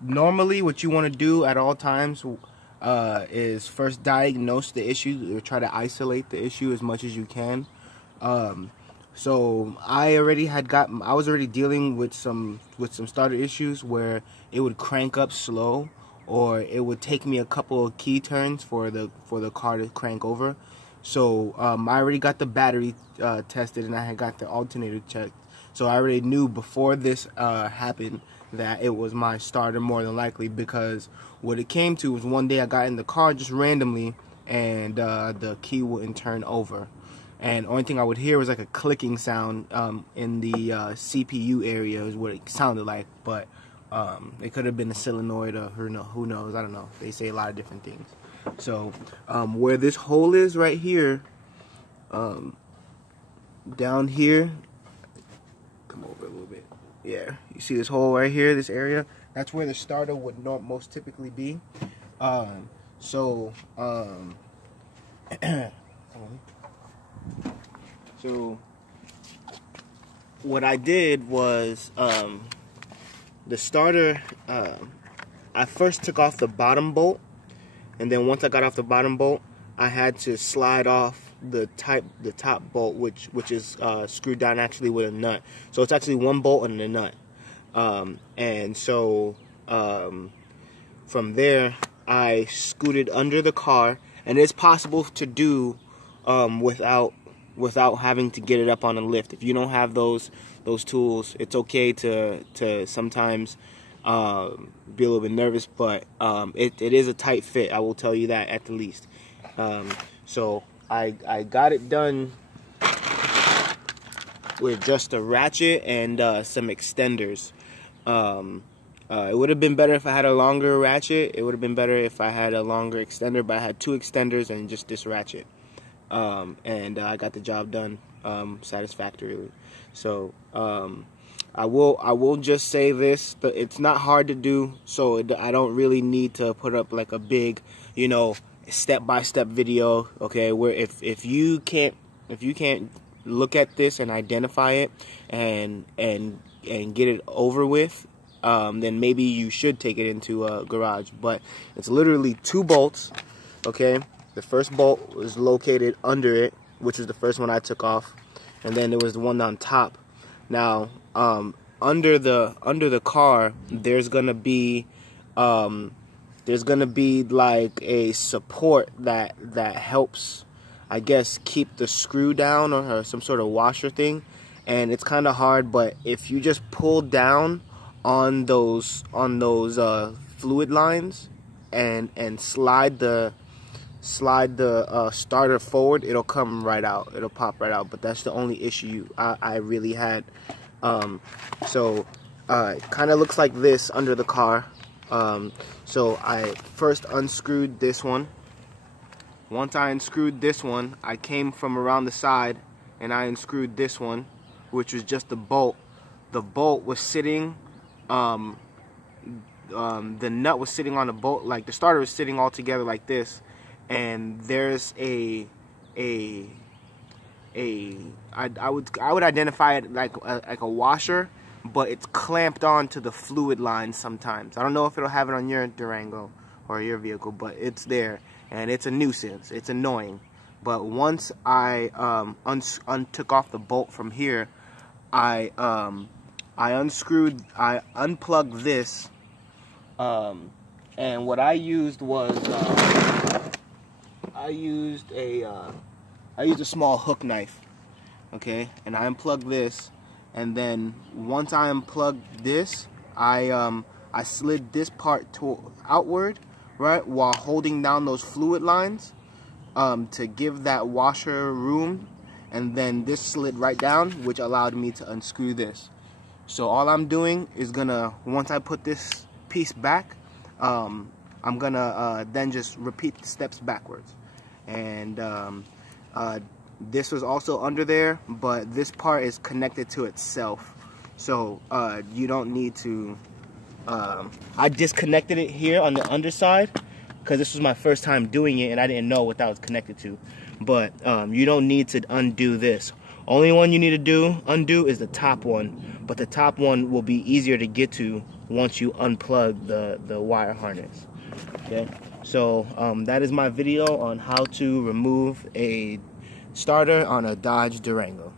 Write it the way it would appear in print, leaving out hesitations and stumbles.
Normally what you want to do at all times is first diagnose the issue, or try to isolate the issue as much as you can. So I was already dealing with some starter issues where it would crank up slow, or it would take me a couple of key turns for the car to crank over. So I already got the battery tested, and I had got the alternator checked. So I already knew before this happened that it was my starter more than likely, because what it came to was one day I got in the car just randomly, and the key wouldn't turn over. And the only thing I would hear was like a clicking sound in the CPU area is what it sounded like. But it could have been a solenoid, or who knows, I don't know. They say a lot of different things. So where this hole is right here, down here, come over a little bit. Yeah, you see this hole right here, this area? That's where the starter would most typically be. So what I did was, the starter, I first took off the bottom bolt, and then once I got off the bottom bolt, I had to slide off the top bolt, which is screwed down actually with a nut. So it's actually one bolt and a nut. And so from there, I scooted under the car, and it's possible to do without having to get it up on a lift. If you don't have those tools, it's okay to sometimes be a little bit nervous, but it is a tight fit, I will tell you that, at the least. So I got it done with just a ratchet and some extenders. It would have been better if I had a longer ratchet. It would have been better if I had a longer extender, but I had two extenders and just this ratchet. And I got the job done satisfactorily. So I will just say this: it's not hard to do. So I don't really need to put up like a big, step-by-step video. Okay, where if you can't look at this and identify it and get it over with, then maybe you should take it into a garage. But it's literally two bolts. Okay. The first bolt was located under it, which is the first one I took off, and then there was the one on top. Now, under the car, there's gonna be like a support that helps, I guess, keep the screw down, or some sort of washer thing. And it's kind of hard, but if you just pull down on those fluid lines and slide the starter forward, it'll come right out. It'll pop right out. But that's the only issue I really had. So it kind of looks like this under the car. So I first unscrewed this one. Once I unscrewed this one, I came from around the side and I unscrewed this one, which was just the bolt. The bolt was sitting, the nut was sitting on the bolt, like the starter was sitting all together like this. And there's I would identify it like a washer, but it's clamped on to the fluid line sometimes. I don't know if it'll have it on your Durango or your vehicle, but it's there, and it's a nuisance. It's annoying. But once I took off the bolt from here, I unplugged this, and what I used was I used a small hook knife, okay, and I unplugged this, and then once I unplugged this, I slid this part outward, right, while holding down those fluid lines, to give that washer room, and then this slid right down, which allowed me to unscrew this. So all I'm doing is once I put this piece back, I'm gonna then just repeat the steps backwards. And this was also under there, but this part is connected to itself, so you don't need to. I disconnected it here on the underside because this was my first time doing it and I didn't know what that was connected to. But you don't need to undo this. Only one you need to undo is the top one, but the top one will be easier to get to once you unplug the wire harness. Okay, so that is my video on how to remove a starter on a Dodge Durango.